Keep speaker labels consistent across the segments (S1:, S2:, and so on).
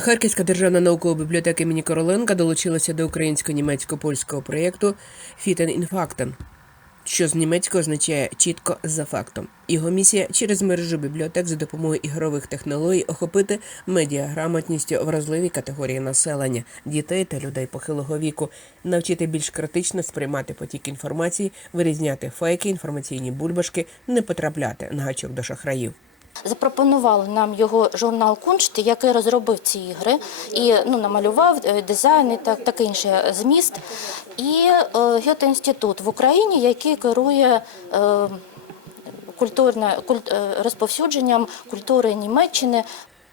S1: Харківська державна наукова бібліотека імені Короленка долучилася до українсько-німецько-польського проєкту Фітен інфактен, що з німецького означає чітко за фактом. Його місія через мережу бібліотек за допомогою ігрових технологій охопити медіаграмотністю вразливі категорії населення, дітей та людей похилого віку, навчити більш критично сприймати потік інформації, вирізняти фейки, інформаційні бульбашки, не потрапляти на гачок до шахраїв.
S2: Запропонували нам його журнал Куншт, який розробив ці ігри і ну, намалював е, дизайн і так, такий інший зміст. І е, Гете-інститут в Україні, який керує е, культурне, культ, е, розповсюдженням культури Німеччини.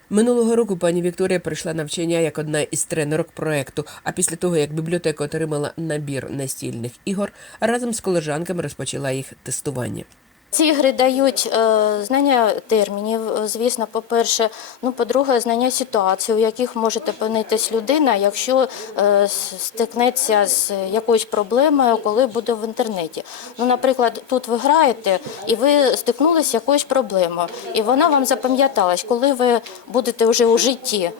S1: Минулого року пані Вікторія прийшла навчання як одна із тренерок проекту. А після того, як бібліотека отримала набір настільних ігор, разом з колежанками розпочала їх тестування.
S2: Ці ігри дають е, знання термінів, е, звісно, по-перше. Ну, по-друге, знання ситуації, у яких може опинитись людина, якщо е, стикнеться з якоюсь проблемою, коли буде в інтернеті. Ну, наприклад, тут ви граєте і ви стикнулися з якоюсь проблемою, і вона вам запам'яталась, коли ви будете вже у житті,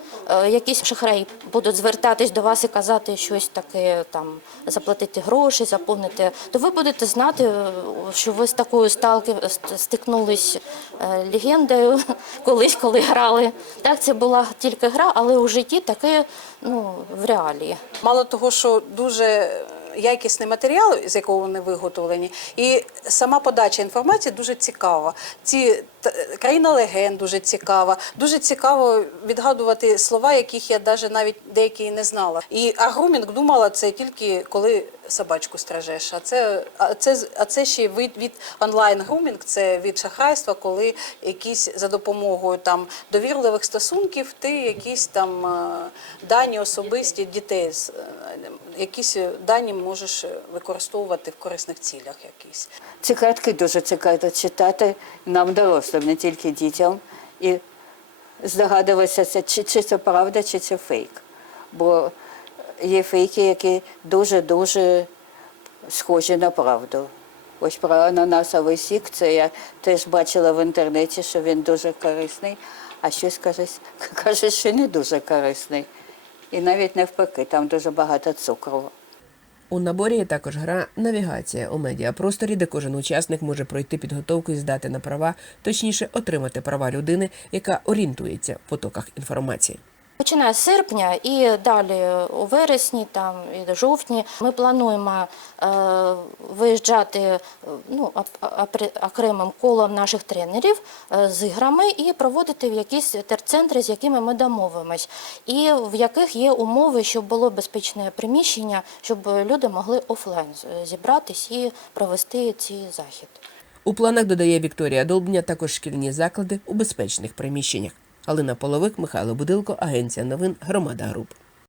S2: якісь шахраї будуть звертатись до вас і казати щось таке, там заплатити гроші, заповнити, то ви будете знати, що ви з такою сталки ст- стикнулись е, легендою колись, коли грали. Так, це була тільки гра, але у житті таке ну, в реалії.
S3: Мало того, що дуже якісний матеріал, з якого вони виготовлені, і сама подача інформації дуже цікава. Ці країна легенд дуже цікава. Дуже цікаво відгадувати слова, яких я навіть деякі не знала. І а грумінг думала це тільки коли собачку стражеш. А це, а це, а це ще від, від онлайн грумінг, це від шахрайства, коли якісь за допомогою там довірливих стосунків ти якісь там е, дані особисті дітей, е, якісь дані можеш використовувати в корисних цілях якісь.
S4: Ці картки дуже цікаво читати нам дорослим, не тільки дітям. І здогадуватися, чи, чи це правда, чи це фейк. Бо є фейки, які дуже-дуже схожі на правду. Ось про ананасовий сік, це я теж бачила в інтернеті, що він дуже корисний, а щось каже, каже, що не дуже корисний. І навіть навпаки, там дуже багато цукру.
S1: У наборі є також гра Навігація у медіапросторі, де кожен учасник може пройти підготовку і здати на права, точніше отримати права людини, яка орієнтується в потоках інформації.
S2: Починає з серпня і далі у вересні, там і жовтні. Ми плануємо е, виїжджати е, ну, окремим колом наших тренерів е, з іграми і проводити в якісь терцентри, з якими ми домовимось, і в яких є умови, щоб було безпечне приміщення, щоб люди могли офлайн зібратись і провести цей захід.
S1: У планах додає Вікторія Долбня також шкільні заклади у безпечних приміщеннях. Галина Половик, Михайло Будилко, Агенція новин Громада Груп.